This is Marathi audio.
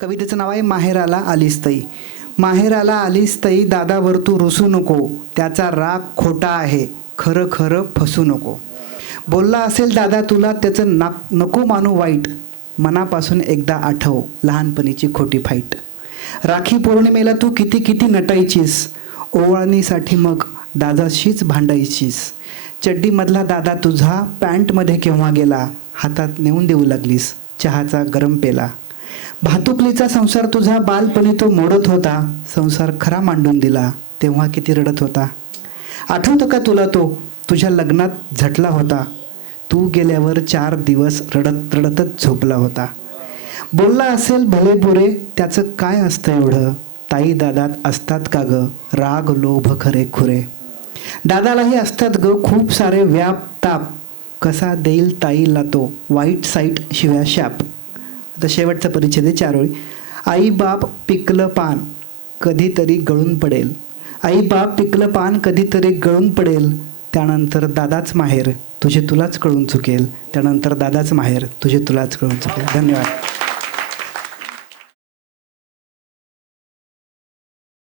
कवितेचं नाव आहे माहेराला आलीस तई. माहेराला आलीस तई दादावर तू रुसू नको. त्याचा राग खोटा आहे खरं खरं फसू नको. बोलला असेल दादा तुला त्याचं नाक नको मानू वाईट. मनापासून एकदा आठव लहानपणीची खोटी फाईट. राखी पौर्णिमेला तू किती किती नटायचीस? ओवाळणीसाठी मग दादाशीच भांडायचीस. चड्डीमधला दादा तुझा पॅन्टमध्ये केव्हा गेला? हातात नेऊन देऊ लागलीस चहाचा गरम पेला. भातुकलीचा संसार तुझा बालपणी तो मोडत होता. संसार खरा मांडून दिला. तेव्हा किती रडत होता. आठवतं का तुला तो? तुझ्या लग्नात झटला होता. तू गेल्यावर चार दिवस रडत रडतच झोपला होता. बोलला असेल भले बुरे त्याचं काय असतं एवढं? ताई दादात असतात का ग? राग लोभ खरे खुरे. दादालाही असतात ग. खूप सारे व्याप ताप. कसा देईल ताईला तो? वाईट साईट शिव्या शाप. आता शेवटचा परिच्छेद आहे चार ओळी आई बाप पिकलं पान कधीतरी गळून पडेल. आई बाप पिकलं पान कधीतरी गळून पडेल. त्यानंतर दादाच माहेर तुझे तुलाच कळून चुकेल. त्यानंतर दादाच माहेर तुझे तुलाच कळून चुकेल. धन्यवाद.